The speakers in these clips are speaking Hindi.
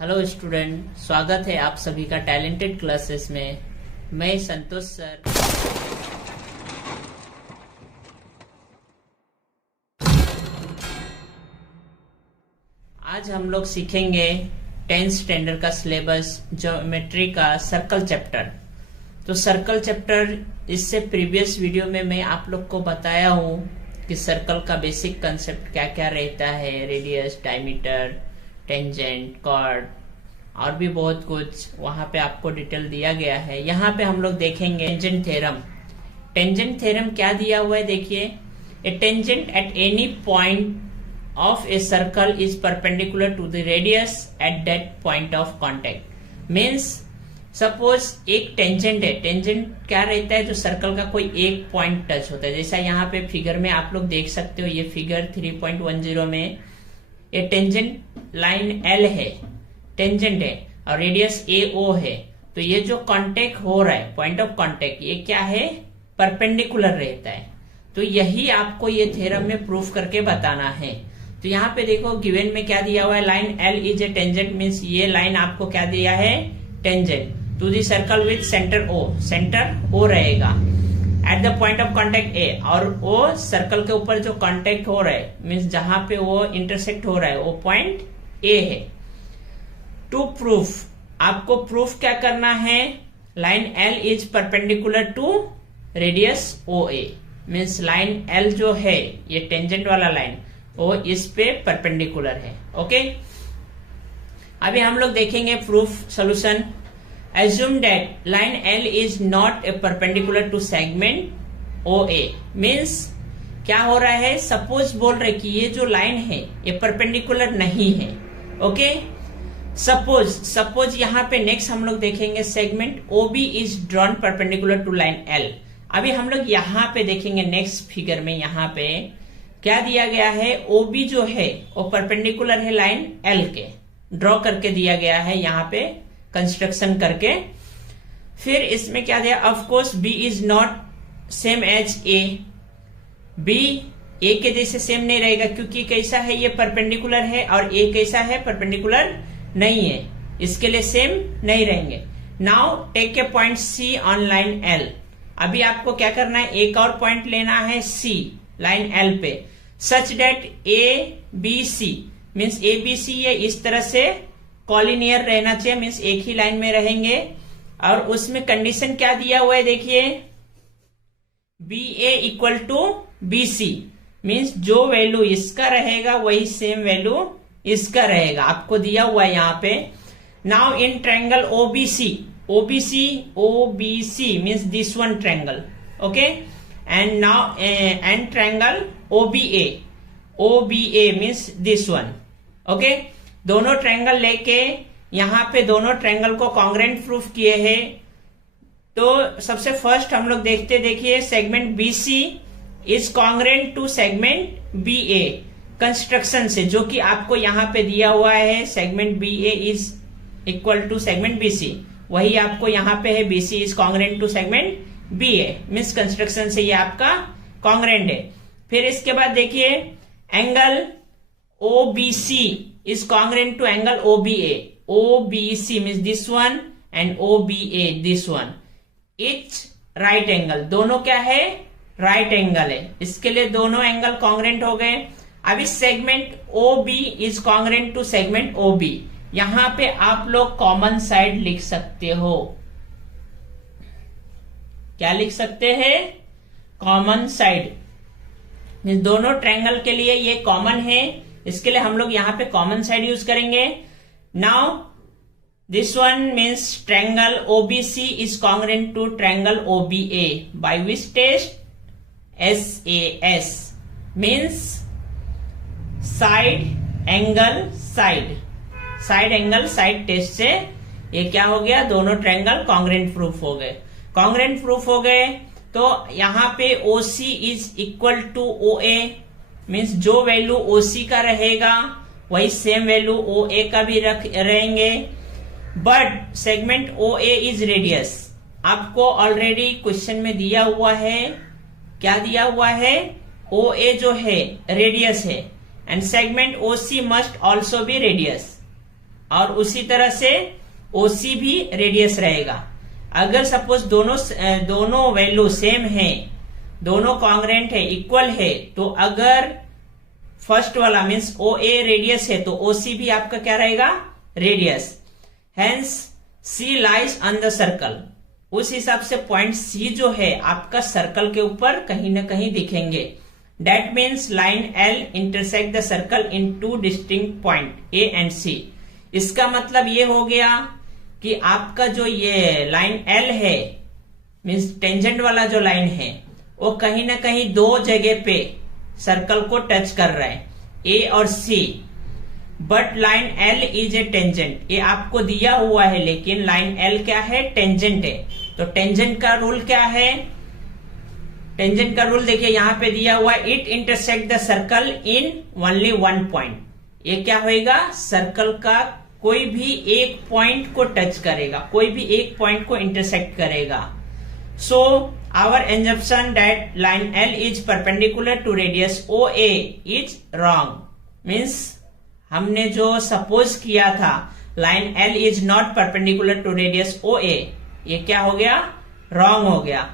हेलो स्टूडेंट, स्वागत है आप सभी का टैलेंटेड क्लासेस में। मैं संतोष सर। आज हम लोग सीखेंगे 10th स्टैंडर्ड का सिलेबस ज्योमेट्री का सर्कल चैप्टर। तो सर्कल चैप्टर इससे प्रीवियस वीडियो में मैं आप लोग को बताया हूँ कि सर्कल का बेसिक कंसेप्ट क्या क्या रहता है, रेडियस, डायमीटर, टेंजेंट, कॉर्ड और भी बहुत कुछ वहां पे आपको डिटेल दिया गया है। यहाँ पे हम लोग देखेंगे टेंजेंट थ्योरम। टेंजेंट थ्योरम क्या दिया हुआ है देखिए, a tangent at any point of a circle is perpendicular to the radius at that point of contact. Means suppose एक टेंजेंट है। टेंजेंट क्या रहता है, जो सर्कल का कोई एक पॉइंट टच होता है। जैसा यहाँ पे फिगर में आप लोग देख सकते हो, ये फिगर 3.10 में ये टेंजेंट लाइन एल है, टेंजेंट है और रेडियस ए ओ है। तो ये जो कांटेक्ट हो रहा है, पॉइंट ऑफ कांटेक्ट, ये क्या है, परपेंडिकुलर रहता है। तो यही आपको ये थ्योरम में प्रूफ करके बताना है। तो यहाँ पे देखो गिवन में क्या दिया हुआ है, line L is a tangent. Means ये लाइन आपको क्या दिया है, tangent to the circle with centre O. Centre O रहेगा at the point of contact A, और वो सर्कल के ऊपर जो कांटेक्ट हो रहा है, मीन्स जहां पे वो इंटरसेक्ट हो रहा है, वो पॉइंट ए है। टू प्रूफ, आपको प्रूफ क्या करना है, line L is perpendicular to radius O A. Means line L जो है, ये टेंजेंट वाला लाइन, वो इस पे परपेंडिकुलर है। ओके, अभी हम लोग देखेंगे proof solution. Assume that line L is not a perpendicular to segment OA। Means क्या हो रहा है, सपोज बोल रहे कि ये जो लाइन है ये परपेंडिकुलर नहीं है। ओके, सपोज यहाँ पे नेक्स्ट हम लोग देखेंगे segment OB is drawn perpendicular to line L। अभी हम लोग यहाँ पे देखेंगे नेक्स्ट फिगर में, यहाँ पे क्या दिया गया है, OB जो है वो परपेंडिकुलर है लाइन L के, ड्रॉ करके दिया गया है यहाँ पे कंस्ट्रक्शन करके। फिर इसमें क्या दिया, of course B is not same as A. B A के जैसे सेम नहीं रहेगा, क्योंकि कैसा है, ये परपेंडिकुलर है और ए कैसा है, परपेंडिकुलर नहीं है, इसके लिए सेम नहीं रहेंगे। Now take a point C on line L. अभी आपको क्या करना है, एक और पॉइंट लेना है सी लाइन एल पे, such that A B C. Means A B C ये इस तरह से कॉलिनियर रहना चाहिए, मीन्स एक ही लाइन में रहेंगे। और उसमें कंडीशन क्या दिया हुआ है देखिए, B A equal to B C. Means जो वैल्यू इसका रहेगा वही सेम वैल्यू इसका रहेगा, आपको दिया हुआ है यहाँ पे। Now in triangle OBC, OBC means this one triangle. Okay, and now and triangle OBA means this one. Okay, दोनों ट्रायंगल लेके यहाँ पे दोनों ट्रायंगल को कॉन्ग्रेंट प्रूफ किए हैं। तो सबसे फर्स्ट हम लोग देखिए segment BC is congruent to segment BA construction से, जो कि आपको यहाँ पे दिया हुआ है, segment BA is equal to segment BC, वही आपको यहाँ पे है, BC is congruent to segment BA. Means construction से ये आपका कॉन्ग्रेंट है। फिर इसके बाद देखिए angle OBC is congruent to angle OBA. OBC means this one and OBA this one. Each right angle, दोनों क्या है, right angle है, इसके लिए दोनों एंगल कॉन्ग्रेंट हो गए। अभी segment OB is congruent to segment OB। यहां पे आप लोग कॉमन साइड लिख सकते हो। क्या लिख सकते हैं, कॉमन साइड। दोनों ट्रायंगल के लिए ये कॉमन है, इसके लिए हम लोग यहाँ पे कॉमन साइड यूज करेंगे। Now this one means triangle OBC is congruent to triangle OBA by which test, SAS means side angle side test से ये क्या हो गया, दोनों ट्रायंगल कॉन्ग्रेंट प्रूफ हो गए। तो यहाँ पे OC is equal to OA। Means जो वैल्यू OC का रहेगा वही सेम वैल्यू OA का भी रहेंगे। But segment OA is radius, आपको ऑलरेडी क्वेश्चन में दिया हुआ है, क्या दिया हुआ है, OA जो है रेडियस है, and segment OC must also be radius. और उसी तरह से OC भी रेडियस रहेगा। अगर सपोज दोनों वैल्यू सेम है, दोनों कॉन्ग्रेंट है, इक्वल है, तो अगर फर्स्ट वाला मीन्स OA रेडियस है तो OC भी आपका क्या रहेगा, radius. Hence C lies on the circle. उस हिसाब से पॉइंट C जो है आपका सर्कल के ऊपर कहीं ना कहीं दिखेंगे। That means line L intersect the circle in two distinct point A and C। इसका मतलब ये हो गया कि आपका जो ये लाइन L है मीन्स टेंजेंट वाला जो लाइन है वो कहीं ना कहीं दो जगह पे सर्कल को टच कर रहा है, A और C। But line L is a tangent, ये आपको दिया हुआ है लेकिन लाइन L क्या है, टेंजेंट है। तो टेंजेंट का रूल क्या है, टेंजेंट का रूल देखिए यहां पे दिया हुआ है, it intersect the circle in only one point. ये क्या होएगा, सर्कल का कोई भी एक पॉइंट को टच करेगा, कोई भी एक पॉइंट को इंटरसेक्ट करेगा। So our assumption that line L is perpendicular to radius OA is wrong. Means हमने जो सपोज किया था line L is not perpendicular to radius OA, ये क्या हो गया, रॉन्ग हो गया।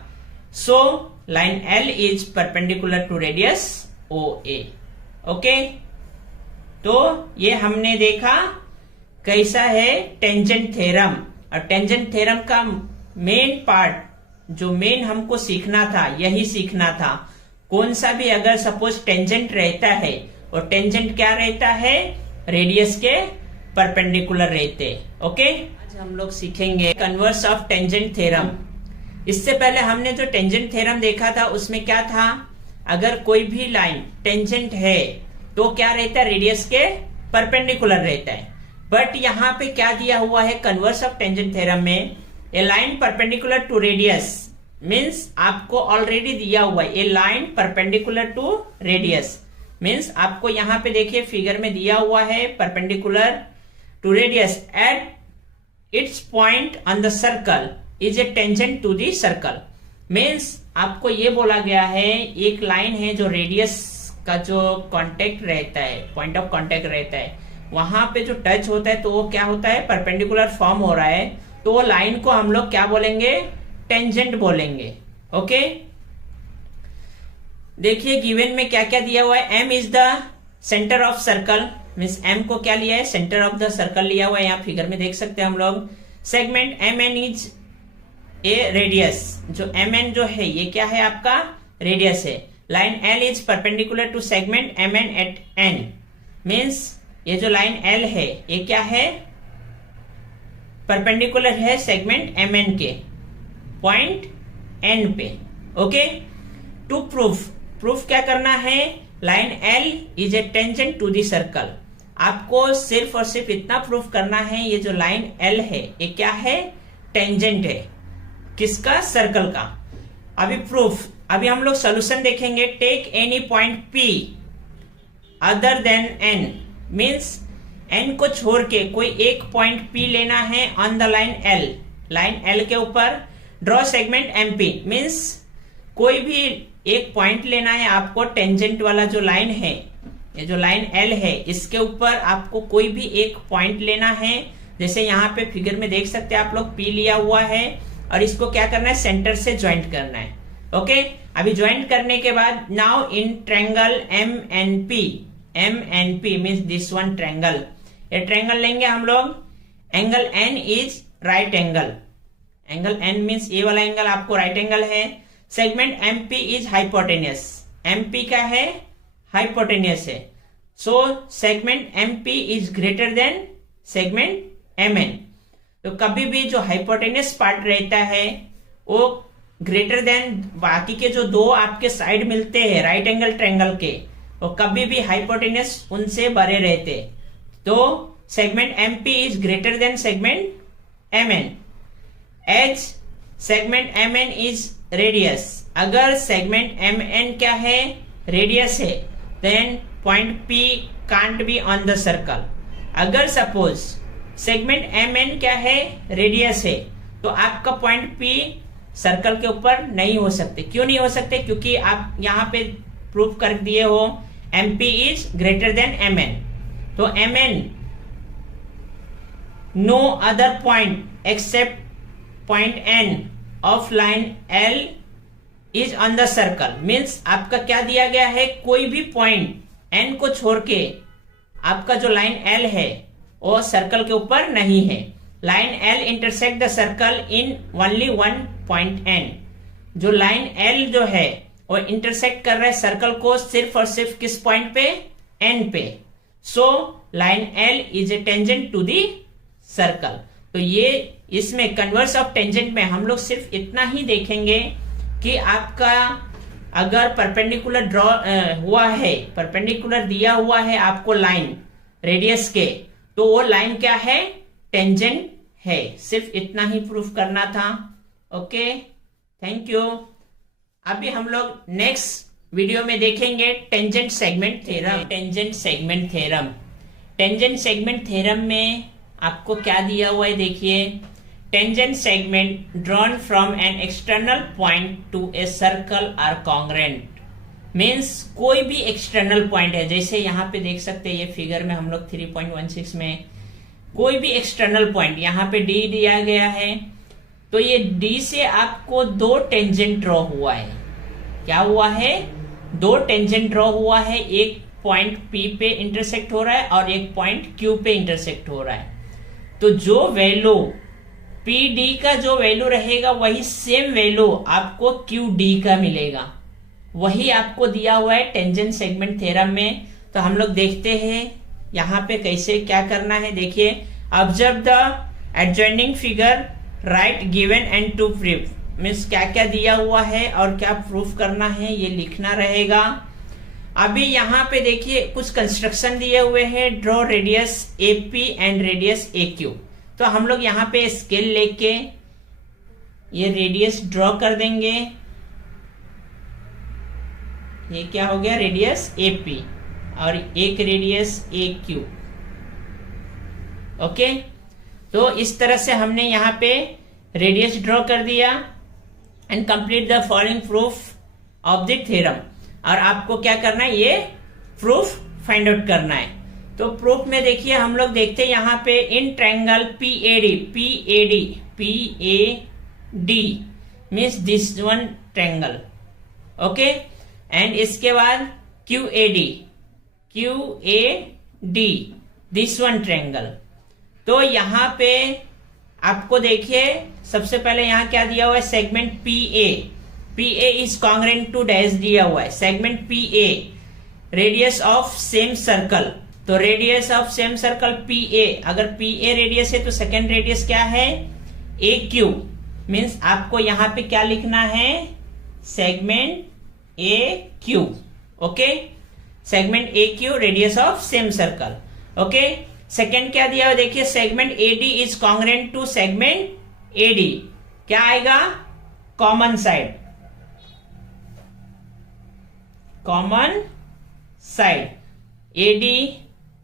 So line L is perpendicular to radius OA। Okay, तो ये हमने देखा कैसा है टेंजेंट थ्योरम। और टेंजेंट थ्योरम का मेन पार्ट जो मेन हमको सीखना था, यही सीखना था। कौन सा भी अगर सपोज टेंजेंट रहता है और टेंजेंट क्या रहता है, रेडियस के परपेंडिकुलर रहते। ओके, आज हम लोग सीखेंगे कन्वर्स ऑफ टेंजेंट थ्योरम। इससे पहले हमने जो टेंजेंट थ्योरम देखा था उसमें क्या था, अगर कोई भी लाइन टेंजेंट है तो क्या रहता है, रेडियस के परपेंडिकुलर रहता है। बट यहाँ पे क्या दिया हुआ है कन्वर्स ऑफ टेंजेंट थ्योरम में, a line perpendicular to radius means आपको ऑलरेडी दिया हुआ है a line perpendicular to radius. Means आपको यहाँ पे देखिए फिगर में दिया हुआ है perpendicular to radius at its point on the circle is a tangent to the circle. Means आपको ये बोला गया है एक लाइन है जो रेडियस का जो कांटेक्ट रहता है, पॉइंट ऑफ कांटेक्ट रहता है, वहां पे जो टच होता है तो वो क्या होता है, परपेंडिकुलर फॉर्म हो रहा है, तो वो लाइन को हम लोग क्या बोलेंगे, टेंजेंट बोलेंगे। ओके, देखिए गिवन में क्या क्या दिया हुआ है, M is the centre of circle. Means M को क्या लिया है, सेंटर ऑफ द सर्कल लिया हुआ है, यहाँ फिगर में देख सकते हैं हम लोग। Segment MN is a radius, जो MN जो है ये क्या है, आपका रेडियस है। Line L is perpendicular to segment MN at N। Means ये जो लाइन L है ये क्या है, परपेंडिकुलर है सेगमेंट MN के पॉइंट N पे। ओके, टू प्रूफ क्या करना है, line L is a tangent to the circle. आपको सिर्फ और सिर्फ इतना प्रूफ करना है, ये जो लाइन L है ये क्या है, टेंजेंट है, किसका, सर्कल का। अभी प्रूफ, अभी हम लोग सोल्यूशन देखेंगे। Take any point P other than N। मीन्स N को छोड़ के कोई एक पॉइंट P लेना है on the line L, line L के ऊपर। Draw segment MP। मीन्स कोई भी एक पॉइंट लेना है आपको, टेंजेंट वाला जो लाइन है, ये जो लाइन L है इसके ऊपर आपको कोई भी एक पॉइंट लेना है। जैसे यहाँ पे फिगर में देख सकते हैं आप लोग, P लिया हुआ है और इसको क्या करना है, सेंटर से ज्वाइंट करना है। ओके, अभी ज्वाइंट करने के बाद now in triangle MNP means this one triangle, ये ट्रायंगल लेंगे हम लोग। Angle N is right angle, angle N means ये वाला एंगल आपको राइट एंगल है। Segment MP is hypotenuse, MP क्या है, हाइपोटेनियस है। So segment MP is greater than segment MN। तो कभी भी जो हाइपोटेनियस पार्ट रहता है वो ग्रेटर देन बाकी के जो दो आपके साइड मिलते हैं राइट एंगल ट्रायंगल के, वो कभी भी हाइपोटेनियस उनसे बड़े रहते। तो segment MP is greater than segment MN। As segment MN is radius. अगर सेगमेंट MN क्या है, रेडियस है, then point P can't be on the circle. अगर सपोज सेगमेंट MN क्या है, रेडियस है, तो आपका पॉइंट P सर्कल के ऊपर नहीं हो सकते। क्यों नहीं हो सकते, क्योंकि आप यहाँ पे प्रूफ कर दिए हो MP is greater than MN। तो MN no other point except point N of line L is on the circle. Means आपका क्या दिया गया है, कोई भी पॉइंट एन को छोड़ के आपका जो लाइन एल है वो सर्कल के ऊपर नहीं है। Line L intersect the circle in only one point N. जो लाइन एल जो है वो इंटरसेक्ट कर रहा है सर्कल को सिर्फ और सिर्फ किस पॉइंट पे, एन पे। So line L is a tangent to the circle. तो ये इसमें कन्वर्स ऑफ टेंजेंट में हम लोग सिर्फ इतना ही देखेंगे कि आपका अगर परपेंडिकुलर ड्रॉ हुआ है, परपेंडिकुलर दिया हुआ है आपको लाइन रेडियस के, तो वो लाइन क्या है, टेंजेंट है। सिर्फ इतना ही प्रूफ करना था। Okay, thank you. अभी हम लोग नेक्स्ट वीडियो में देखेंगे tangent segment theorem. Tangent segment theorem, tangent segment theorem में आपको क्या दिया हुआ है, देखिए। Tangent segment drawn from an external point to a circle are congruent. Means कोई भी एक्सटर्नल पॉइंट है, जैसे यहाँ पे देख सकते हैं ये फिगर में हम लोग 3.16 में कोई भी एक्सटर्नल पॉइंट, यहाँ पे डी दिया गया है, तो ये डी से आपको दो टेंजेंट ड्रॉ हुआ है। क्या हुआ है, दो टेंजेंट ड्रॉ हुआ है। एक पॉइंट पी पे इंटरसेक्ट हो रहा है और एक पॉइंट क्यू पे इंटरसेक्ट हो रहा है। तो जो वैल्यू पी डी का जो वैल्यू रहेगा वही सेम वैल्यू आपको क्यू डी का मिलेगा। वही आपको दिया हुआ है टेंजेंट सेगमेंट थ्योरम में। तो हम लोग देखते हैं यहाँ पे कैसे क्या करना है। देखिए, observe the adjoining figure, right given and to proof. Means क्या क्या दिया हुआ है और क्या प्रूफ करना है ये लिखना रहेगा। अभी यहाँ पे देखिए कुछ कंस्ट्रक्शन दिए हुए हैं, draw radius AP and radius AQ. तो हम लोग यहाँ पे स्केल लेके ये रेडियस ड्रॉ कर देंगे। ये क्या हो गया, रेडियस एपी और एक रेडियस एक्यू। ओके, तो इस तरह से हमने यहाँ पे रेडियस ड्रॉ कर दिया। And complete the following proof of the theorem. और आपको क्या करना है, ये प्रूफ फाइंड आउट करना है। तो प्रूफ में देखिए हम लोग देखते हैं यहाँ पे in triangle PAD means this one triangle. Okay, and इसके बाद क्यूएडी दिस वन ट्रायंगल। तो यहाँ पे आपको देखिए सबसे पहले यहाँ क्या दिया हुआ है, segment PA is congruent to dash दिया हुआ है। Segment PA, radius of same circle. तो radius of same circle PA, अगर पीए रेडियस है तो सेकेंड रेडियस क्या है, ए क्यू। मीन्स आपको यहाँ पे क्या लिखना है, segment A Q. Okay, segment A Q, radius of same circle. Okay, second क्या दिया हुआ देखिए, segment AD is congruent to segment AD. क्या आएगा, common side, common side. AD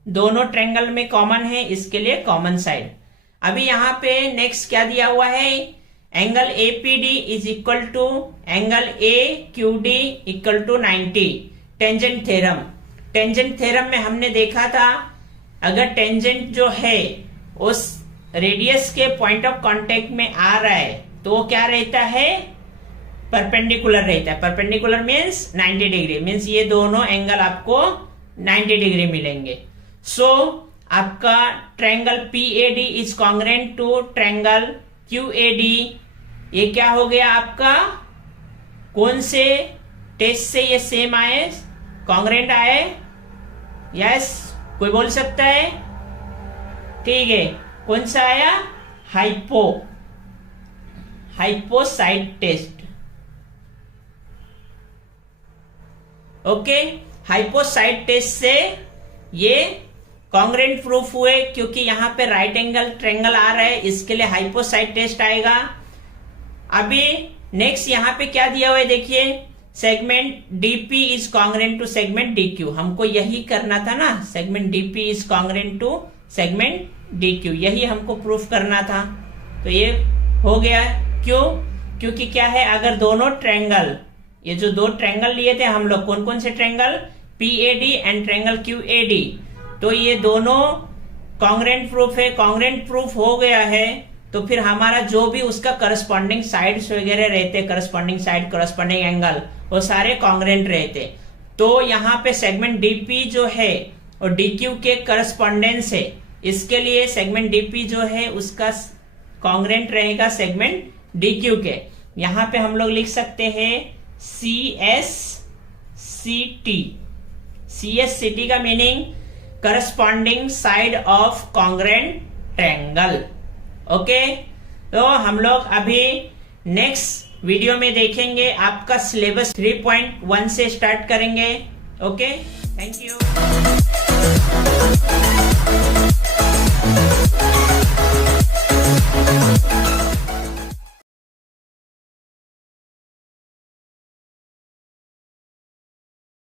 दोनों ट्रायंगल में कॉमन है, इसके लिए कॉमन साइड। अभी यहाँ पे नेक्स्ट क्या दिया हुआ है, angle APD is equal to angle A Q D equal to 90। Tangent theorem, tangent theorem में हमने देखा था अगर टेंजेंट जो है उस रेडियस के पॉइंट ऑफ कांटेक्ट में आ रहा है तो वो क्या रहता है, परपेंडिकुलर रहता है। परपेंडिकुलर मीन्स 90 डिग्री, मीन्स ये दोनों एंगल आपको 90 डिग्री मिलेंगे। सो आपका triangle PAD is congruent to triangle QAD. ये क्या हो गया आपका, कौन से टेस्ट से ये सेम आए, कॉन्ग्रेंट आए? यस, कोई बोल सकता है? ठीक है, कौन सा आया, हाइपोसाइड टेस्ट। ओके, हाइपोसाइड टेस्ट से ये कॉन्ग्रेंट प्रूफ हुए, क्योंकि यहां पे राइट एंगल ट्रायंगल आ रहा है, इसके लिए हाइपोसाइड टेस्ट आएगा। अभी नेक्स्ट यहां पे क्या दिया हुआ है देखिए, segment DP is congruent to segment DQ. हमको यही करना था ना, segment DP is congruent to segment DQ, यही हमको प्रूफ करना था। तो ये हो गया। क्यों, क्योंकि क्या है, अगर दोनों ट्रायंगल, ये जो दो ट्रायंगल लिए थे हम लोग, कौन कौन से ट्रायंगल, पीएडी एंड ट्रायंगल क्यूएडी, तो ये दोनों कॉन्ग्रेंट प्रूफ है, कॉन्ग्रेंट प्रूफ हो गया है तो फिर हमारा जो भी उसका करस्पॉन्डिंग साइड्स वगैरह रहते, करस्पॉन्डिंग साइड, करस्पॉन्डिंग एंगल, वो सारे कॉन्ग्रेंट रहते। तो यहाँ पे सेगमेंट डीपी जो है और डीक्यू के करस्पॉन्डेंस है, इसके लिए सेगमेंट डीपी जो है उसका कॉन्ग्रेंट रहेगा सेगमेंट डीक्यू के। यहाँ पे हम लोग लिख सकते हैं CSCT। CSCT का meaning corresponding side of congruent triangle. Okay, तो हम लोग अभी नेक्स्ट वीडियो में देखेंगे, आपका सिलेबस 3.1 से स्टार्ट करेंगे। Okay, thank you.